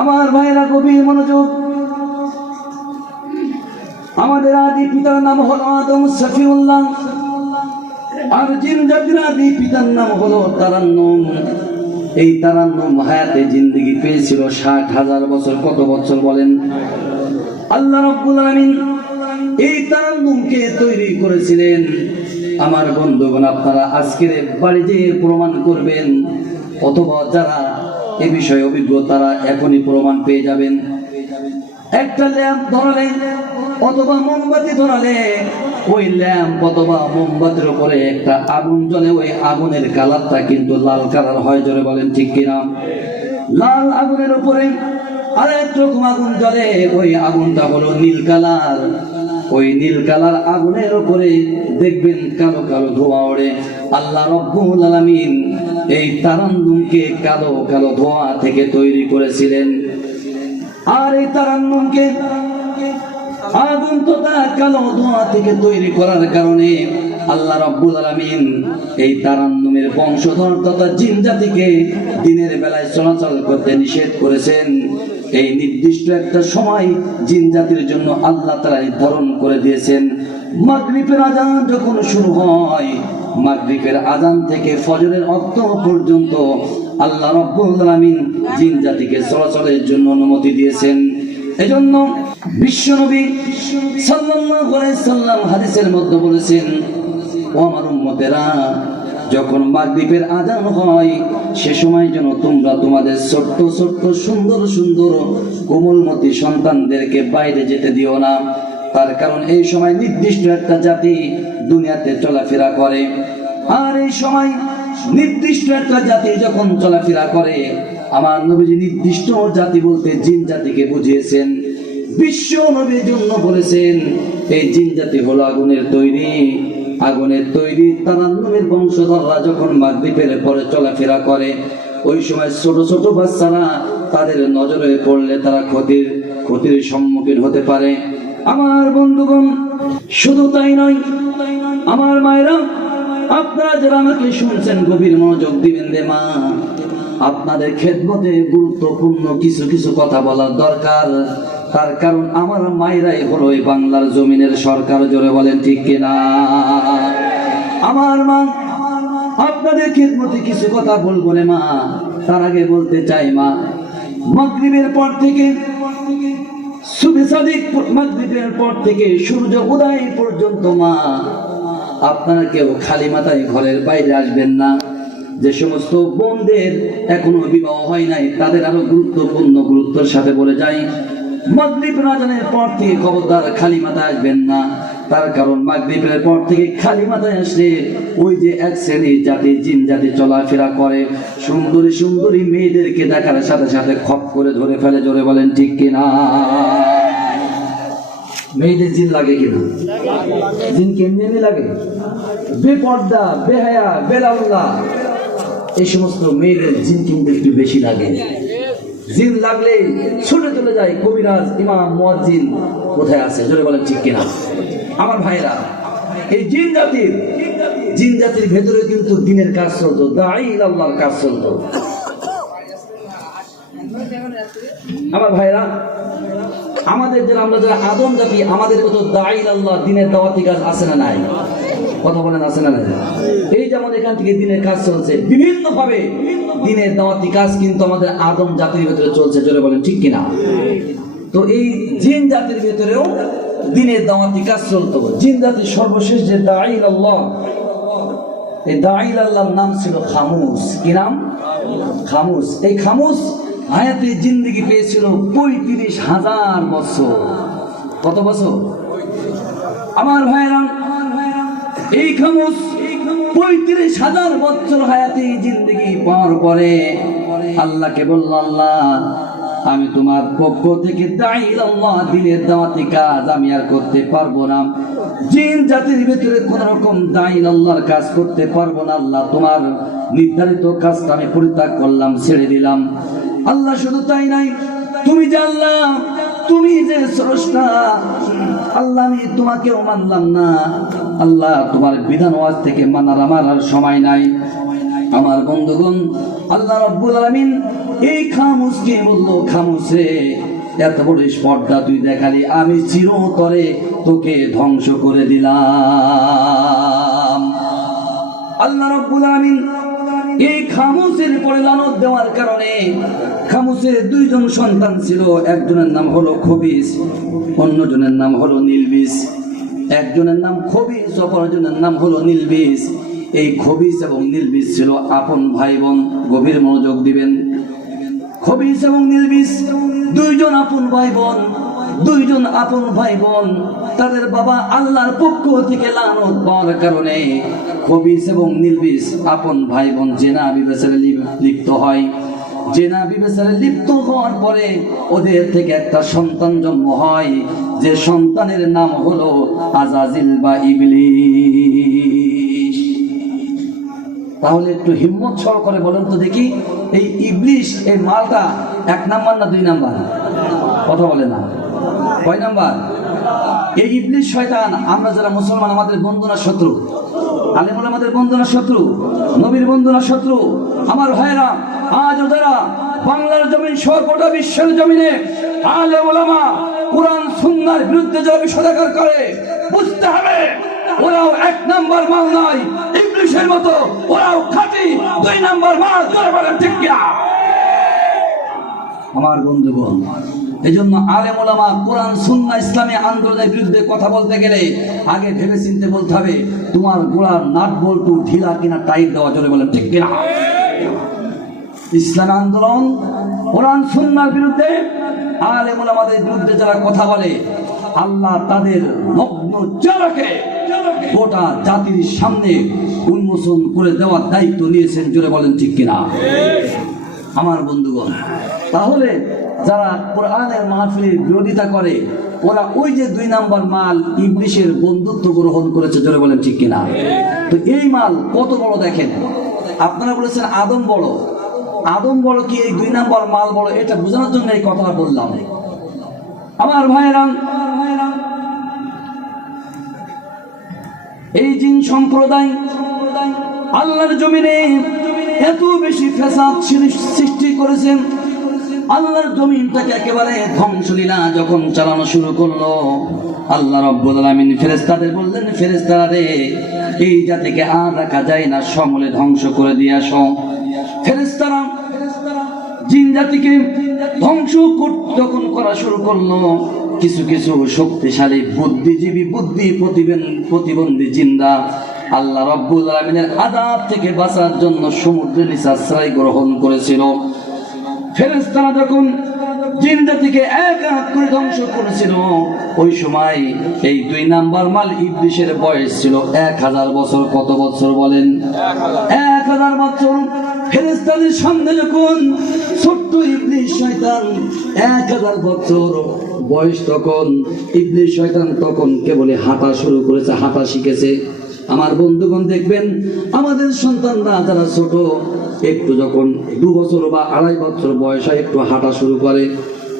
আমার ভাইরা গভীর মনোযোগ। আমাদের আদি পিতার নাম হলো আদম শফিউল্লাহ। আর জিন জাতির আদি পিতার নাম হলো তারান্নম। এই তারান্নম হায়াতে জিন্দগি পেয়েছিল ষাট হাজার বছর। কত বছর বলেন? আল্লাহ রব্বুল আলামিন এই তারান্নুমকে তৈরি করেছিলেন। আমার বন্ধুগণ, আপনারা আজকের বাড়ি যেয়ে প্রমাণ করবেন। অথবা যারা এ বিষয়ে অভিজ্ঞ তারা এখনই প্রমাণ পেয়ে যাবেন। একটা ল্যাম্প ধরালে অথবা মোমবাতি ধরালে ওই ল্যাম্প অথবা মোমবাতির উপরে একটা আগুন জ্বলে, ওই আগুনের কালারটা কিন্তু লাল কালার হয়, জোরে বলেন ঠিক কিনা? লাল আগুনের উপরে আরেক রকম আগুন জ্বলে, ওই আগুনটা হলো নীল কালার। ওই নীল কালার আগুনের উপরে দেখবেন কালো কালো ধোঁয়া ওড়ে। আল্লাহ রব্বুল আলামিন এই তারান্নুমকে কালো কালো ধোঁয়া থেকে তৈরি করেছিলেন। আর এই তারান্নুমকে আগুন তথা কালো ধোঁয়া থেকে তৈরি করার কারণে আল্লাহ রাব্বুল আলামিন এই তারান্নুমের বংশধর তথা জিন জাতিকে দিনের বেলায় চলাচল করতে নিষেধ করেছেন। এই নির্দিষ্ট একটা সময় জিন জাতির জন্য আল্লাহ তারা নির্ধারণ করে দিয়েছেন। মাগরিবের আজান যখন শুরু হয় মাগরিবের আজান থেকে ফজরের অক্ত পর্যন্ত আল্লাহ রাব্বুল আলামিন জিন জাতিকে চলাচলের জন্য অনুমতি দিয়েছেন। এজন্য বিশ্বনবী সাল্লাল্লাহু আলাইহি সাল্লাম হাদিসের মধ্যে বলেছেন, ও আমার উম্মতেরা, যখন মাগরিবের আজান হয়, সে সময় যেন তোমরা তোমাদের ছোট্ট ছোট্ট, সুন্দর সুন্দর কোমলমতি সন্তানদেরকে বাইরে যেতে দিও না। তার কারণ এই সময় নির্দিষ্ট একটা জাতি দুনিয়াতে চলাফেরা করে। আর এই সময় নির্দিষ্ট একটা জাতি যখন চলাফেরা করে, আমার নবীজি নির্দিষ্ট জাতি বলতে জিন জাতিকে বুঝিয়েছেন। বিশ্ব নবীর জন্য বলেছেন, এই জিন জাতি হলো আগুনের তৈরি। আগুনের তৈরি তারান্নুমের বংশধররা যখন মাগরিবের পরে চলাফেরা করে, ওই সময় ছোট ছোট বাচ্চারা তাদের নজরে পড়লে তারা ক্ষতির ক্ষতির সম্মুখীন হতে পারে। আমার বন্ধুগণ, শুধু তাই নয়, আমার মায়েরা, আপনারা যারা আমাকে শুনছেন, গভীর মনোযোগ দিবেন রে মা, আপনাদের খেদমতে গুরুত্বপূর্ণ কিছু কিছু কথা বলার দরকার। তার কারণ আমার মায়েরাই হলো এই বাংলার জমিনের সরকার, জোরে বলেন ঠিক কিনা? আমার মা, আপনাদের খেদমতে কিছু কথা বলব রে মা, তার আগে বলতে চাই মা, মাগরিবের পর থেকে সুবে সাদিক মাগরিবের পর থেকে সূর্য উদয় পর্যন্ত মা, আপনারা কেউ খালি মাথায় ঘরের বাইরে আসবেন না। যে সমস্ত বোনদের এখনও বিবাহ হয় নাই, তাদের আরও গুরুত্বপূর্ণ গুরুত্বের সাথে বলে যাই। মাগরিব রাজানের পর থেকে খবরদার খালি মাথায় আসবেন না। তার কারণ মাগরিবের পর থেকে খালি মাথায় আসলে ওই যে এক শ্রেণির জাতি, জিন জাতি চলাফেরা করে। সুন্দরী সুন্দরী মেয়েদেরকে দেখার সাথে সাথে খপ করে ধরে ফেলে, জোরে বলেন, ঠিক কিনা? মেয়েদের জিন লাগে কিনা? জিন কেমনি এমনি লাগে? বেপর্দা, বেহায়া বেলাল্লা এই সমস্ত মেয়েদের জিন কিন্তু একটু বেশি লাগে। জিন লাগলে ছুটে চলে যায় কবিরাজ ইমাম, মুয়াজ্জিন কোথায় আছে? জোরে বলেন ঠিক কিনা? আমার ভাইরা এই জিন জাতির জিন জাতির ভেতরে কিন্তু দিনের কাজ চলতো দাই আল্লাহর কাজ চলতো। আমার ভাইরা আমাদের যারা, আমরা যারা আদম জাতি, আমাদের কত দাইল আল্লাহ দিনের দাওয়াতি কাজ আছে না নাই? কথা বলেন, আছে না এই যেমন এখান থেকে দিনের কাজ চলছে বিভিন্ন ভাবে দিনের দাওয়াতি কাজ কিন্তু আমাদের আদম জাতির ভেতরে চলছে, জোরে বলেন, ঠিক কিনা? তো এই জিন জাতির ভেতরেও দিনের দাওয়াতি কাজ চলতো। জিন জাতির সর্বশেষ যে দাইল আল্লাহ, এই দাইল আল্লাহর নাম ছিল খামুস। কি নাম? খামুস। এই খামুস হায়াতে জিন্দগি পেয়েছিল পঁয়ত্রিশ হাজার বছর। কত বছর? আমার ভাইরা এই খামুস পঁয়ত্রিশ হাজার বছর হায়াতে জিন্দগি পাওয়ার পরে আল্লাহকে বলল, আল্লাহ, আমি তোমার পক্ষ থেকে দায়ী আল্লাহ, দিনের দাওয়াতি কাজ আমি আর করতে পারব না। জিন জাতির ভিতরে কোন রকম দায়ী আল্লাহর কাজ করতে পারব না। আল্লাহ, তোমার নির্ধারিত কাজটা আমি পরিত্যাগ করলাম, ছেড়ে দিলাম। আল্লাহ শুধু তাই নাই, তুমি আল্লাহ, তুমি যে স্রষ্টা আল্লাহ, আমি তোমাকেও মানলাম না। আল্লাহ, তোমার বিধান ওয়াজ থেকে মানার আমার আর সময় নাই। আমার বন্ধুগণ, আল্লাহ রব্বুল আলামিন এই খামুসকে বলল? খামুসে এত বড় স্পর্ধা তুই দেখালি, আমি চিরতরে তোকে ধ্বংস করে দিলাম। আল্লাহ রব্বুল আমিন এই খামুসের পরে লানত দেওয়ার কারণে খামুসের দুইজন সন্তান ছিল। একজনের নাম হলো খবিস, অন্যজনের নাম হলো নীলবিস। একজনের নাম খবিস, অপরজনের নাম হলো নীলবিস। এই খবিস এবং নীলবিস ছিল আপন ভাই বোন গভীর মনোযোগ দিবেন। খবিস এবং নীলবিস দুইজন আপন ভাই বোন দুইজন আপন ভাই বোন তাদের বাবা আল্লাহর পক্ষ থেকে লানত পাওয়ার কারণে খবিস এবং নীলবিস আপন ভাই বোন জেনা বিবেচনে লিপ্ত হয়। জেনা বিবেচনে লিপ্ত হওয়ার পরে ওদের থেকে একটা সন্তান জন্ম হয়। যে সন্তানের নাম হলো আজাজিল বা ইবলিশ। তাহলে একটু হিম্মত সহকারে বলেন তো দেখি, এই ইবলিশ, এই মালটা এক নাম্বার না দুই নাম্বার? কথা বলে না। কয় নাম্বার? এই ইবলিশ শয়তান, আমরা যারা মুসলমান, আমাদের বন্ধু না শত্রু? আলেমুল আমাদের বন্ধু না শত্রু? নবীর বন্ধু না শত্রু? আমার ভাইরা, আজ ওদেরা বাংলার জমিন সহ গোটা বিশ্বের জমিনে আলে ওলামা কোরআন, সুন্নার বিরুদ্ধে যারা বিষোদাগার করে, বুঝতে হবে, ওরাও এক নাম্বার মাল নয়। ইংলিশের মতো, ওরাও খাঁটি, দুই নাম্বার মাল ধরে ঠিক কিনা? আমার বন্ধুগণ এই জন্য আলেম ওলামা কোরআন সুন্না ইসলামী আন্দোলনের বিরুদ্ধে কথা বলতে গেলে আগে ভেবে চিনতে বলতে হবে, তোমার গোড়ার নাট বল্টু ঢিলা কিনা টাইট দেওয়া চলে বলেন ঠিক কিনা? ইসলাম আন্দোলন, কোরআন সুন্নার বিরুদ্ধে আলেম ওলামাদের বিরুদ্ধে যারা কথা বলে, আল্লাহ তাদের নগ্ন চেহারাকে গোটা জাতির সামনে উন্মোচন করে দেওয়ার দায়িত্ব নিয়েছেন, জোরে বলেন ঠিক কিনা? আমার বন্ধুগণ, তাহলে যারা কোরআনের মাহফিলের বিরোধিতা করে, ওরা ওই যে দুই নাম্বার মাল ইংলিশের বন্ধুত্ব গ্রহণ করেছে, জোরে বলেন ঠিক কিনা? তো এই মাল কত বড় দেখেন? আপনারা বলেছেন আদম বড়। আদম বড় কি এই দুই নাম্বার মাল বড়? এটা বোঝানোর জন্য এই কথাটা বললাম। আমার ভাইয়েরা, এই জিন সম্প্রদায় আল্লাহর জমিনে এত বেশি ফেসাদ সৃষ্টি করেছেন আল্লাহর জমিনটাকে একেবারে ধ্বংস ধ্বংসলীলা যখন চালানো শুরু করল, আল্লাহ রব্বুল আলামিন ফেরেশতাদের বললেন, ফেরেশতারা রে, এই জাতিকে আর রাখা যায় না, সমূলে ধ্বংস করে দিয়ে আসো। ফেরেশতারা জিন জাতিকে ধ্বংস যখন করা শুরু করল, কিছু কিছু শক্তিশালী বুদ্ধিজীবী, বুদ্ধি প্রতিবেন- প্রতিবন্ধী জিন্দা আল্লাহ রব্বুল আলমিনের আদাব থেকে বাঁচার জন্য সমুদ্রের নিচে আশ্রয় গ্রহণ করেছিল। ফেরেস্তারা যখন জিন জাতিকে এক হাত করে ধ্বংস করেছিল, ওই সময় এই দুই নাম্বার মাল ইবলিশের বয়স ছিল এক হাজার বছর। কত বছর বলেন? এক হাজার বছর। ফেরেস্তাদের সামনে যখন ছোট্ট ইবলিশ শয়তান এক হাজার বছর বয়স তখন ইবলিশ শয়তান তখন কেবলে হাঁটা শুরু করেছে, হাঁটা শিখেছে। আমার বন্ধুগণ দেখবেন, আমাদের সন্তানরা যারা ছোট, একটু যখন দু বছর বা আড়াই বছর বয়সে একটু হাঁটা শুরু করে,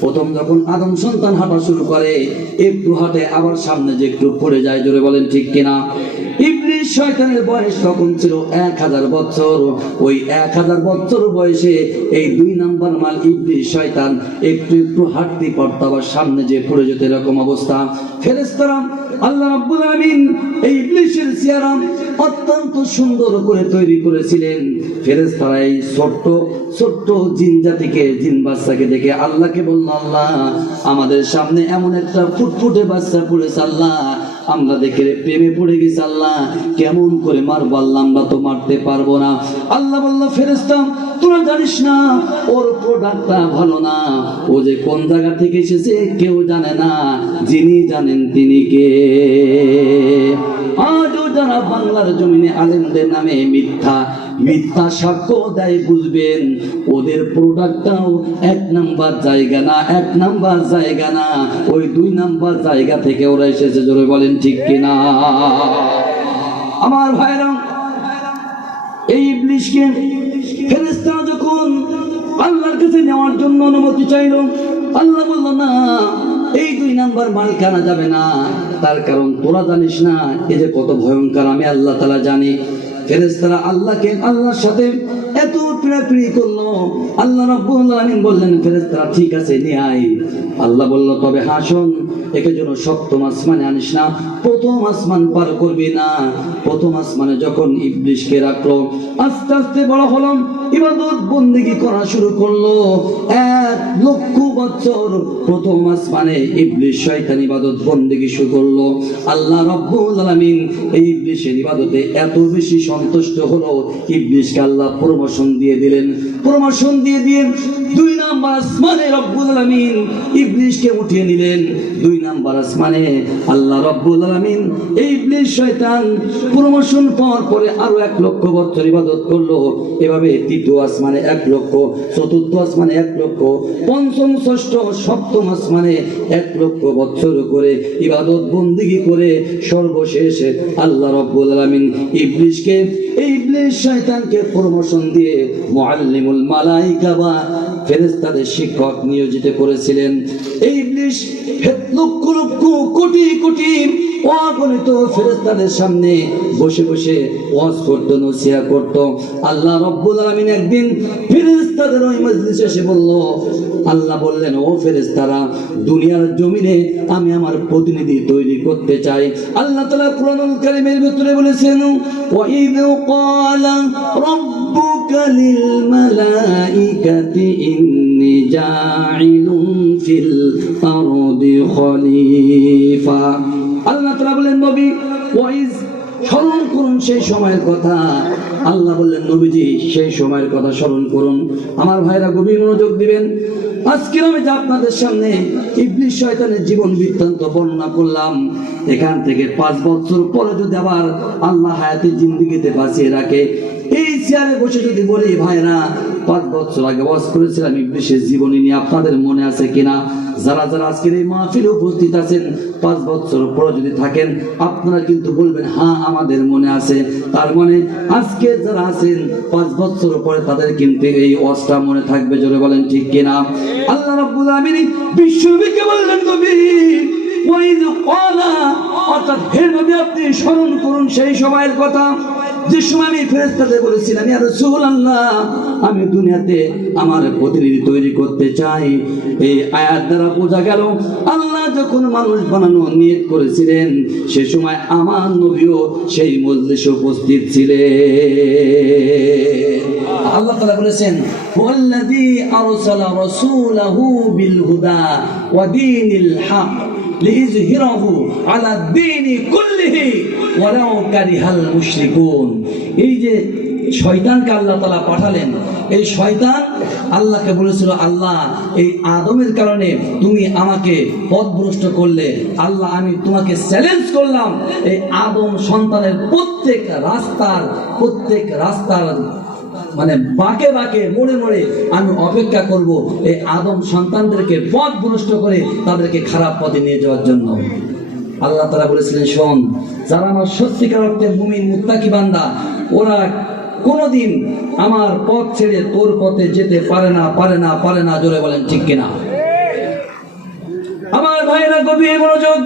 প্রথম যখন আদম সন্তান হাঁটা শুরু করে, একটু হাঁটে আবার সামনে যে একটু পড়ে যায়, জোরে বলেন ঠিক কিনা? ইবলিশ শয়তানের বয়স তখন ছিল এক হাজার বছর। ওই এক হাজার বছর বয়সে এই দুই নাম্বার মাল ইবলিশ শয়তান একটু একটু হাঁটতে পারতো, আবার সামনে যে পড়ে যেত এরকম অবস্থা। ফেরেস্তারা আল্লাহ রাব্বুল আমিন এই ইবলিশের চেহারা অত্যন্ত সুন্দর করে তৈরি করেছিলেন। ফেরেশতারা এই ছোট্ট ছোট্ট জিন জাতিকে, জিন বাচ্চাকে দেখে আল্লাহকে বলল, আল্লাহ, আমাদের সামনে এমন একটা ফুটফুটে বাচ্চা পড়েছে, আল্লাহ আমরা দেখে প্রেমে পড়ে গেছি আল্লাহ। কেমন করে মারবো আল্লাহ, আমরা তো মারতে পারব না। আল্লাহ বলল ফেরেস্তাম তোরা জানিস না, ওর প্রোডাক্টটা ভালো না। ও যে কোন জায়গা থেকে এসেছে, কেউ জানে না। যিনি জানেন তিনি কে। আজও যারা বাংলার জমিনে আলেমদের নামে মিথ্যা মিথ্যা সাক্ষ্য দেয় বুঝবেন। ওদের প্রোডাক্টটাও এক নাম্বার জায়গা না, এক নাম্বার জায়গা না। ওই দুই নাম্বার জায়গা থেকে ওরা এসেছে, জোরে বলেন ঠিক কিনা? আমার ভাইরা, এই ইবলিশকে ফেরেশতারা যখন আল্লাহর কাছে নেওয়ার জন্য অনুমতি চাইল, আল্লাহ বলল, না, এই দুই নাম্বার মাল কেনা যাবে না। তার কারণ তোরা জানিস না এ যে কত ভয়ঙ্কর, আমি আল্লাহ তালা জানি। ফেরেশতারা আল্লাহকে, আল্লাহর সাথে এত পিড়াপিড়ি করল। আল্লাহ রব্বুল আলামিন বললেন ফেরেস্তারা ঠিক আছে, নিয়ে আয়। আল্লাহ বলল, তবে হাসন একে জন্য সপ্তম আসমানে আনিস না, প্রথম আসমান পার করবি না। প্রথম আসমানে যখন ইবলিশকে রাখল, আস্তে আস্তে বড় হলাম, ইবাদত বন্দিগি করা শুরু করল। এক লক্ষ বছর প্রথম আসমানে ইবলিশ শয়তান ইবাদত বন্দিগি শুরু করল। আল্লাহ রব্বুল আলামিন এই ইবলিশের ইবাদতে এত বেশি সন্তুষ্ট হলো। ইবলিশকে আল্লাহ প্রমোশন দিয়ে দিলেন। প্রমোশন দিয়ে দিয়ে আসমানে রব্বুল আলামিন। ইবলিশকে উঠিয়ে নিলেন। দুই নাম্বার আসমানে আল্লাহ রব্বুল আলামিন। এই ইবলিশ শয়তান প্রমোশন পাওয়ার পরে আরও এক লক্ষ বছর ইবাদত করল। এভাবে তৃতীয় আসমানে এক লক্ষ, চতুর্থ আসমানে এক লক্ষ, পঞ্চম, ষষ্ঠ, সপ্তম আসমানে এক লক্ষ বছর করে ইবাদত বন্দিগি করে সর্বশেষ আল্লাহ রব্বুল আলামিন ইবলিশকে, এই ইবলিশ শয়তানকে প্রমোশন দিয়ে মুআল্লিমুল মালাইকা বা ফেরেশতাদের শিক্ষক নিয়োজিত করেছিলেন। এই ইবলিশ লক্ষ লক্ষ কোটি কোটি অগণিত ফেরেশতাদের সামনে বসে বসে ওয়াজ করতো, নসিহা করতো। আল্লাহ রব্বুল আলামিন একদিন ফেরেশতাদের ওই মজলিসে এসে বলল, আল্লাহ বললেন, ও ফেরেস্তারা দুনিয়ার জমিনে আমি আমার প্রতিনিধি তৈরি করতে চাই। আল্লাহ তাআলা কুরআনুল কারীমের ভিতরে বলেছেন ওয়াইদ ক্বালা রাব্বুকা আল্লাহ বলেন, নবী, ওয়াইজ স্মরণ করুন সেই সময়ের কথা। আল্লাহ বললেন, নবীজি, সেই সময়ের কথা স্মরণ করুন। আমার ভাইরা গভীর মনোযোগ দিবেন। আজকে আমি যে আপনাদের সামনে ইবলিশ শয়তানের জীবন বৃত্তান্ত বর্ণনা করলাম, এখান থেকে পাঁচ বছর পরে যদি আবার আল্লাহ হায়াতে জিন্দিগিতে বাঁচিয়ে রাখে এই চেয়ারে বসে যদি বলি ভাইরা পাঁচ বছর আগে ওয়াজ করেছিলাম ইবলিশের জীবনী নিয়ে, আপনাদের মনে আছে কিনা? যারা যারা আজকের এই মাহফিলে উপস্থিত আছেন, পাঁচ বছর পরে যদি থাকেন, আপনারা কিন্তু বলবেন হ্যাঁ আমাদের মনে আছে। তার মানে আজকে যারা আছেন, পাঁচ বছর পরে তাদের কিন্তু এই ওয়াজটা মনে থাকবে, জোরে বলেন ঠিক কিনা? আল্লাহ রাব্বুল আলামিন বিশ্বনবীকে বললেন নবী ওয়াইদ অর্থাৎ হে নবী, আপনি স্মরণ করুন সেই সময়ের কথা। যে সময় আমি দুনিয়াতে আমার প্রতিনিধি তৈরি করতে চাই। এই আয়াত দ্বারা বোঝা গেল, আল্লাহ যখন মানুষ বানানো নিয়ত করেছিলেন, সে সময় আমার নবীও সেই মজলিসে উপস্থিত ছিলেন। আল্লাহ তাআলা বলেছেন, ওয়াল্লাযী আরসালা রাসূলাহু বিল হুদা ওয়া দীনিল হক। আলা দ্বীনি কুল্লিহি ওয়ালাউ কারিহাল মুশরিকুন। এই যে শয়তানকে আল্লাহ তাআলা পাঠালেন, এই শয়তান আল্লাহকে বলেছিল, আল্লাহ, এই আদমের কারণে তুমি আমাকে পথভ্রষ্ট করলে। আল্লাহ, আমি তোমাকে চ্যালেঞ্জ করলাম। এই আদম সন্তানের প্রত্যেক রাস্তার প্রত্যেক রাস্তার মানে বাঁকে বাঁকে, মোড়ে মোড়ে আমি অপেক্ষা করব এই আদম সন্তানদেরকে পথ ভ্রষ্ট করে তাদেরকে খারাপ পথে নিয়ে যাওয়ার জন্য। আল্লাহ তারা বলেছিলেন, শোন, যারা আমার সত্যিকার অর্থে মুমিন মুক্তাকি বান্দা, ওরা কোনোদিন আমার পথ ছেড়ে তোর পথে যেতে পারে না পারে না পারে না, জোরে বলেন ঠিক কিনা? আমার ভাইরা গভীর মনোযোগ।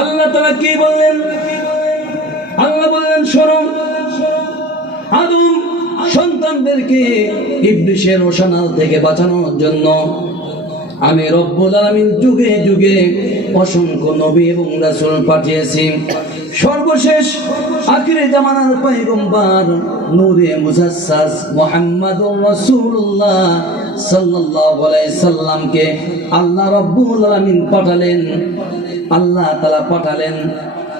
আল্লাহ তারা কি বললেন? আল্লাহ বললেন, শোনো আদম সন্তানদেরকে ইবলিশের ওসানাল থেকে বাঁচানোর জন্য আমি রব্বুল আলামিন যুগে যুগে অসংখ্য নবী এবং রাসূল পাঠিয়েছি। সর্বশেষ আখিরে জামানার পয়গম্বর নূরে মুজাসসাস মুহাম্মাদুর রাসূলুল্লাহ সাল্লাল্লাহু আলাইহি সাল্লামকে আল্লাহ রব্বুল আলামিন পাঠালেন, আল্লাহ তাআলা পাঠালেন।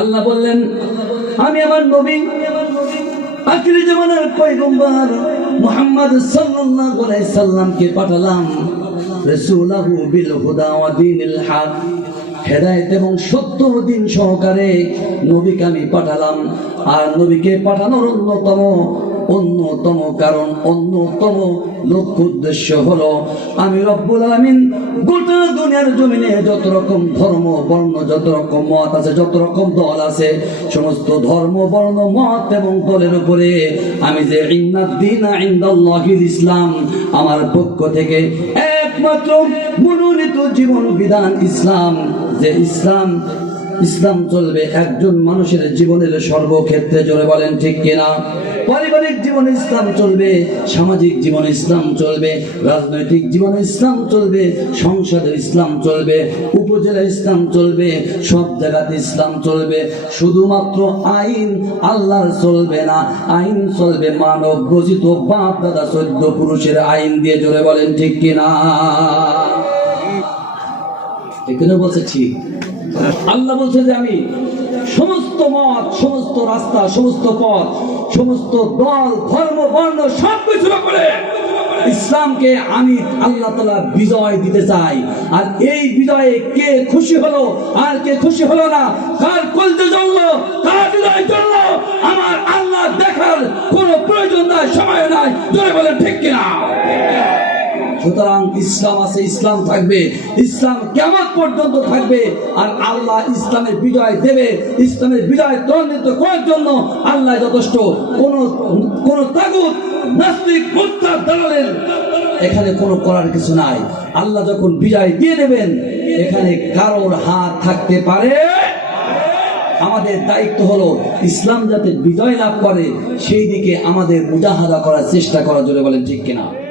আল্লাহ বললেন, আমি আমার নবী, আখিরি জমানার পয়গম্বর মুহাম্মদ সাল্লাল্লাহু আলাইহি সাল্লামকে পাঠালাম। রাসূলাহু বিল হুদা ওয়া দীনিল হক, হেদায়েত এবং সত্য দিন সহকারে নবীকে আমি পাঠালাম। আর নবীকে পাঠানোর অন্যতম অন্যতম কারণ, অন্যতম লক্ষ্য উদ্দেশ্য হলো, আমি রব্বুল আলামিন গোটা দুনিয়ার জমিনে যত রকম ধর্ম, বর্ণ, যত রকম মত আছে, যত রকম দল আছে, সমস্ত ধর্ম, বর্ণ, মত এবং দলের উপরে আমি যে ইন্নাদ্দিন ইন্দাল্লাহিল ইসলাম, আমার পক্ষ থেকে একমাত্র মনোনীত জীবন বিধান ইসলাম, যে ইসলাম ইসলাম চলবে একজন মানুষের জীবনের সর্বক্ষেত্রে, জোরে বলেন ঠিক কিনা? পারিবারিক জীবনে ইসলাম চলবে, সামাজিক জীবনে ইসলাম চলবে, রাজনৈতিক জীবনে ইসলাম চলবে সংসদে ইসলাম চলবে, উপজেলা ইসলাম চলবে, সব জায়গাতে ইসলাম চলবে। শুধুমাত্র আইন আল্লাহর চলবে না, আইন চলবে মানব রচিত বাপ, দাদা, চোদ্দ পুরুষের আইন দিয়ে জোরে বলেন ঠিক কিনা? এখানে বলছে ঠিক? আল্লাহ বলছে যে আমি সমস্ত মত, সমস্ত রাস্তা, সমস্ত পথ সমস্ত দল, ধর্ম, বর্ণ সব কিছু করে ইসলামকে আমি আল্লাহ তালা বিজয় দিতে চাই। আর এই বিজয়ে কে খুশি হলো, আর কে খুশি হলো না, কার কলতে জ্বললো, কার বিজয় চলল আমার আল্লাহ দেখার কোনো প্রয়োজন নাই, সময় নাই। ধরে বলে ঠিক কিনা? সুতরাং ইসলাম আছে, ইসলাম থাকবে। ইসলাম কেমন পর্যন্ত থাকবে। আর আল্লাহ ইসলামের বিজয় দেবে। ইসলামের বিজয় ত্বরান্বিত করার জন্য আল্লাহ যথেষ্ট। কোন কোন তাগুত, নাস্তিক এখানে কোনো করার কিছু নাই। আল্লাহ যখন বিজয় দিয়ে দেবেন, এখানে কারোর হাত থাকতে পারে? আমাদের দায়িত্ব হলো ইসলাম যাতে বিজয় লাভ করে, সেই দিকে আমাদের মুজাহাদা করার চেষ্টা করা, জোরে বলেন ঠিক কিনা?